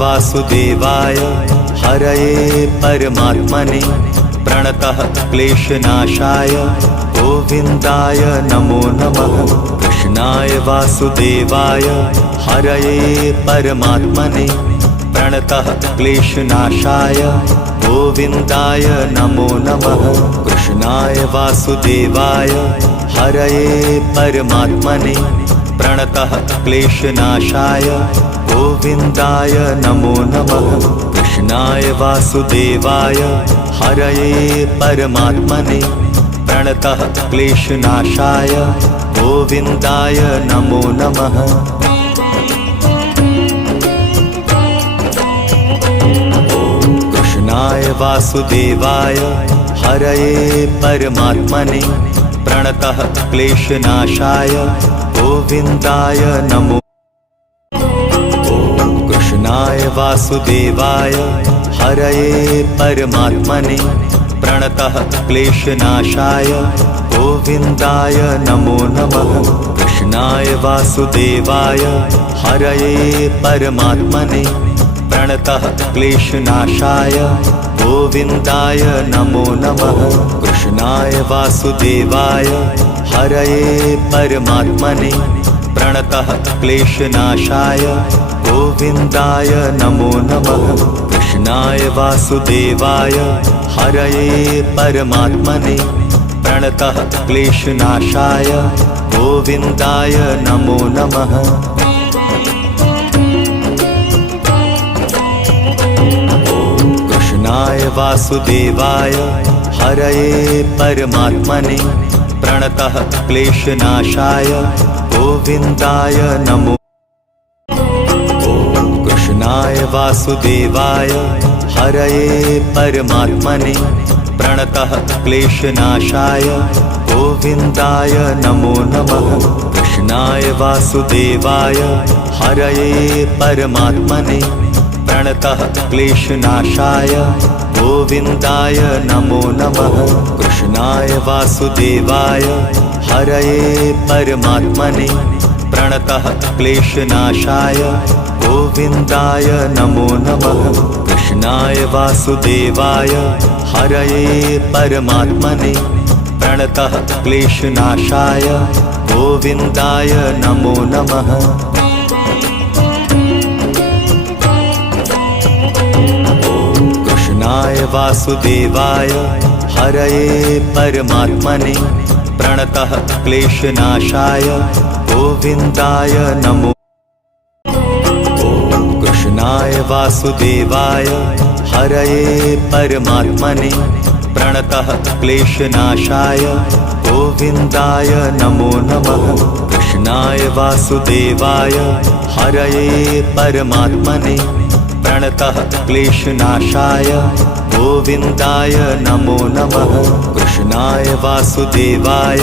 वासुदेवाय हरये परमात्मने प्रणतः क्लेशनाशाय गोविन्दाय नमो नमः। कृष्णाय वासुदेवाय हरये परमात्मने प्रणतः क्लेशनाशाय गोविन्दाय नमो नमः। कृष्णाय वासुदेवाय हरये परमात्मने प्रणतः क्लेशनाशाय गोविन्दाय नमो नमः। कृष्णाय वासुदेवाय हरये परमात्मने प्रणतः क्लेशनाशाय गोविन्दाय नमो नमः। कृष्णाय वासुदेवाय हरये परमात्मने प्रणतः क्लेशनाशाय गोविन्दाय नमो। कृष्णाय वासुदेवाय हरये परमात्मने प्रणतः क्लेशनाशाय गोविन्दाय नमो नमः। कृष्णाय वासुदेवाय हरये परमात्मने प्रणतः क्लेशनाशाय गोविन्दाय नमो नमः। कृष्णाय वासुदेवाय हरये परमात्मने प्रणतः क्लेशनाशाय गोविन्दाय नमो नमः। कृष्णाय वासुदेवाय हरये परमात्मने प्रणतः क्लेशनाशाय गोविन्दाय नमो नमः। कृष्णाय वासुदेवाय हरये परमात्मने प्रणतः क्लेशनाशाय गोविन्दाय नमो। कृष्णाय वासुदेवाय हरये परमात्मने प्रणतः क्लेशनाशाय गोविन्दाय नमो नमः। कृष्णाय वासुदेवाय हरये परमात्मने प्रणतः क्लेशनाशाय गोविन्दाय नमो नमः। कृष्णाय वासुदेवाय हरये परमात्मने प्रणतः क्लेशनाशाय गोविन्दाय नमो नमः। कृष्णाय वासुदेवाय हरये परमात्मने प्रणतः क्लेशनाशाय गोविन्दाय नमो नमः। कृष्णाय वासुदेवाय हरये परमात्मने प्रणतः क्लेशनाशाय गोविन्दाय नमो। कृष्णाय वासुदेवाय हरये परमात्मने प्रणतः क्लेशनाशाय गोविन्दाय नमो नमः। कृष्णाय वासुदेवाय हरये परमात्मने प्रणतः क्लेशनाशाय गोविन्दाय नमो नमः। कृष्णाय वासुदेवाय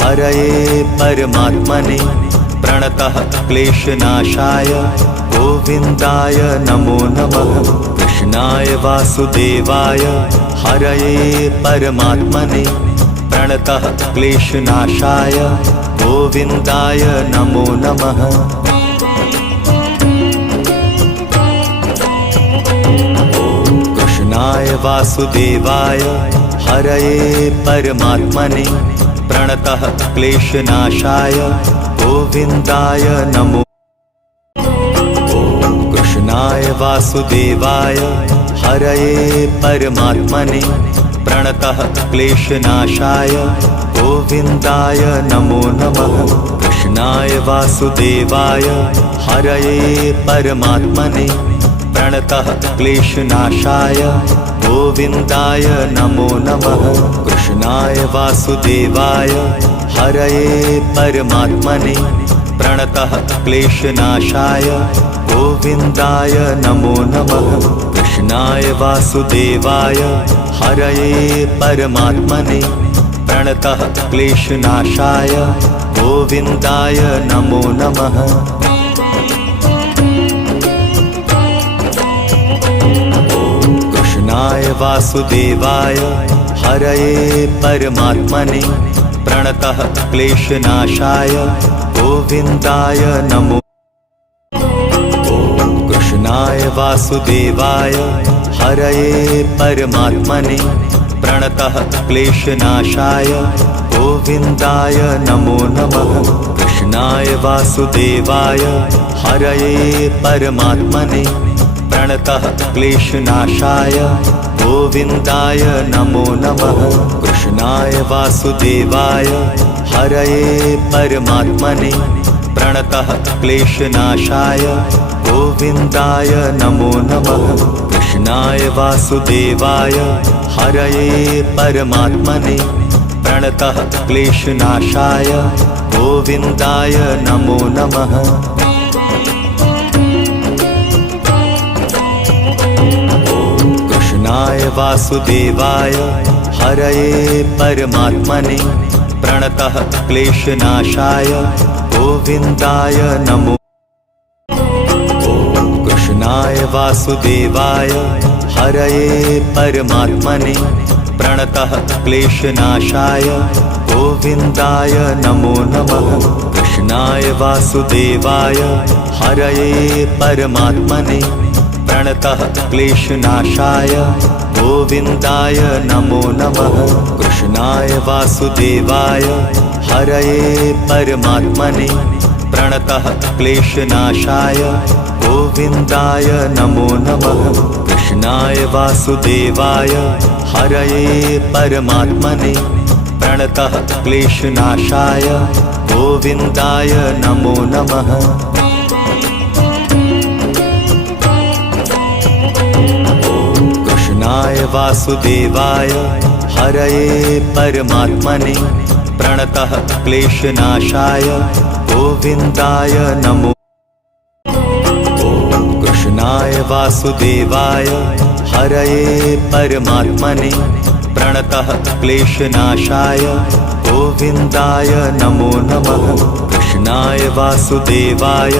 हरये परमात्मने प्रणतः क्लेशनाशाय गोविन्दाय नमो नमः। कृष्णाय वासुदेवाय हरये परमात्मने प्रणतः क्लेशनाशाय गोविन्दाय नमो नमः। कृष्णाय वासुदेवाय हरये परमात्मने प्रणतः क्लेशनाशाय गोविन्दाय नमो। कृष्णाय वासुदेवाय हरये परमात्मने प्रणतः क्लेशनाशाय गोविन्दाय नमो नमः। कृष्णाय वासुदेवाय हरये परमात्मने प्रणतः क्लेशनाशाय गोविन्दाय नमो नमः। कृष्णाय वासुदेवाय हरये परमात्मने प्रणतः क्लेशनाशाय गोविन्दाय नमो नमः। कृष्णाय वासुदेवाय हरये परमात्मने प्रणतः क्लेशनाशाय गोविन्दाय नमो नमः। कृष्णाय वासुदेवाय हरये परमात्मने प्रणतः क्लेशनाशाय गोविन्दाय नमो। कृष्णाय वासुदेवाय हरये परमात्मने प्रणतः क्लेशनाशाय गोविन्दाय नमो नमः। कृष्णाय वासुदेवाय हरये परमात्मने प्रणतः क्लेशनाशाय गोविन्दाय नमो नमः। कृष्णाय वासुदेवाय हरये परमात्मने प्रणतः क्लेशनाशाय गोविन्दाय नमो नमः। कृष्णाय वासुदेवाय हरये परमात्मने प्रणतः क्लेशनाशाय गोविन्दाय नमो नमः। कृष्णाय वासुदेवाय हरये परमात्मने प्रणतः क्लेशनाशाय गोविन्दाय नमो। कृष्णाय वासुदेवाय हरये परमात्मने प्रणतः क्लेशनाशाय गोविन्दाय नमो नमः। कृष्णाय वासुदेवाय हरये परमात्मने प्रणतः क्लेशनाशाय गोविन्दाय नमो नमः। कृष्णाय वासुदेवाय हरये परमात्मने प्रणतः क्लेशनाशाय गोविन्दाय नमो नमः। कृष्णाय वासुदेवाय हरये परमात्मने प्रणतः क्लेशनाशाय गोविन्दाय नमो नमः। कृष्णाय वासुदेवाय हरये परमात्मने प्रणतः क्लेशनाशाय गोविन्दाय नमो। कृष्णाय वासुदेवाय हरये परमात्मने प्रणतः क्लेशनाशाय गोविन्दाय नमो नमः। कृष्णाय वासुदेवाय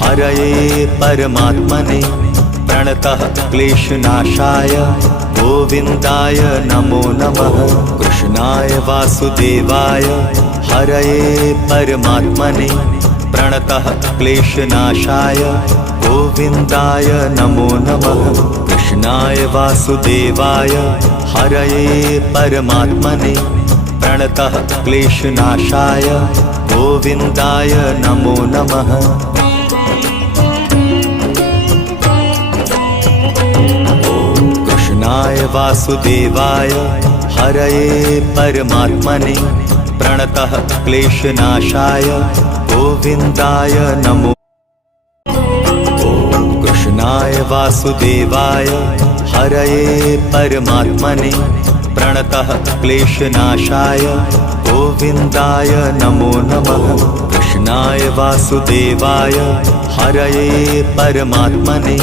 हरये परमात्मने प्रणतः क्लेशनाशाय गोविन्दाय नमो नमः। कृष्णाय वासुदेवाय हरये परमात्मने प्रणतः क्लेशनाशाय गोविन्दाय नमो नमः। कृष्णाय वासुदेवाय हरये परमात्मने प्रणतः क्लेशनाशाय गोविन्दाय नमो नमः। कृष्णाय वासुदेवाय हरये परमात्मने प्रणतः क्लेशनाशाय गोविन्दाय नमो। कृष्णाय वासुदेवाय हरये परमात्मने प्रणतः क्लेशनाशाय गोविन्दाय नमो नमः। कृष्णाय वासुदेवाय हरये परमात्मने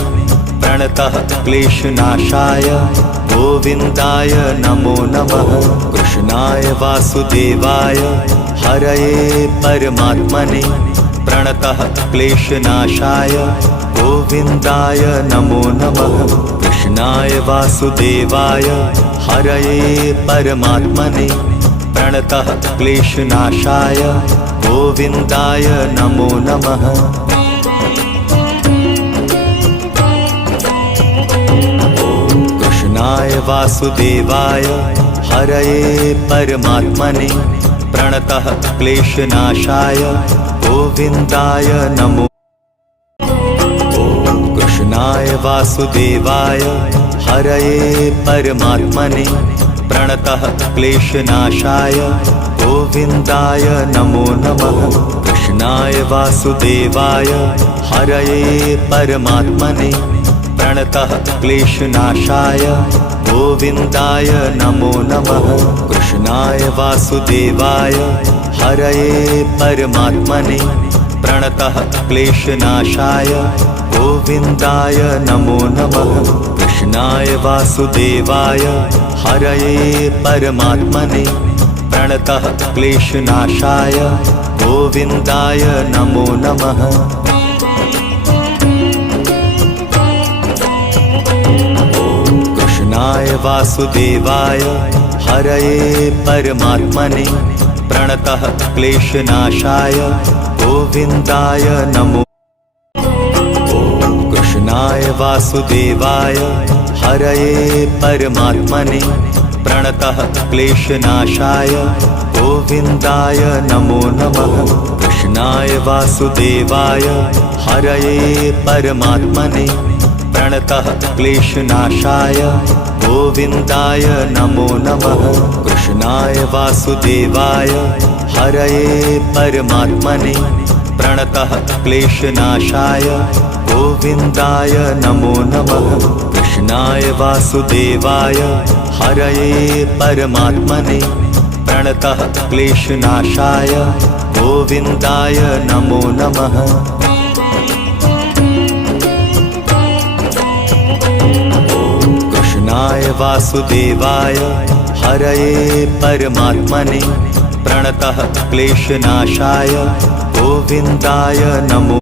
प्रणतः क्लेशनाशाय गोविन्दाय नमो नमः। कृष्णाय वासुदेवाय हरये परमात्मने प्रणतः क्लेशनाशाय गोविन्दाय नमो नमः। कृष्णाय वासुदेवाय हरये परमात्मने प्रणतः क्लेशनाशाय गोविन्दाय नमो नमः। कृष्णाय वासुदेवाय हरये परमात्मने प्रणतः क्लेशनाशाय गोविन्दाय नमो। कृष्णाय वासुदेवाय हरये परमात्मने प्रणतः क्लेशनाशाय गोविन्दाय नमो नमः। कृष्णाय वासुदेवाय हरये परमात्मने प्रणतः क्लेशनाशाय गोविन्दाय नमो नमः। कृष्णाय वासुदेवाय हरये परमात्मने प्रणतः क्लेशनाशाय गोविन्दाय नमो नमः। कृष्णाय वासुदेवाय हरये परमात्मने प्रणतः क्लेशनाशाय गोविन्दाय नमो नमः। कृष्णाय वासुदेवाय हरये परमात्मने प्रणतः क्लेशनाशाय गोविन्दाय नमो। कृष्णाय वासुदेवाय हरये परमात्मने प्रणतः क्लेशनाशाय गोविन्दाय नमो नमः। कृष्णाय वासुदेवाय हरये परमात्मने प्रणतः क्लेशनाशाय गोविन्दाय नमो नमः। कृष्णाय वासुदेवाय हरये परमात्मने प्रणतः क्लेशनाशाय गोविन्दाय नमो नमः। कृष्णाय वासुदेवाय हरये परमात्मने प्रणतः क्लेशनाशाय गोविन्दाय नमो नमः। कृष्णाय वासुदेवाय हरये परमात्मने प्रणतः क्लेशनाशाय गोविन्दाय नमो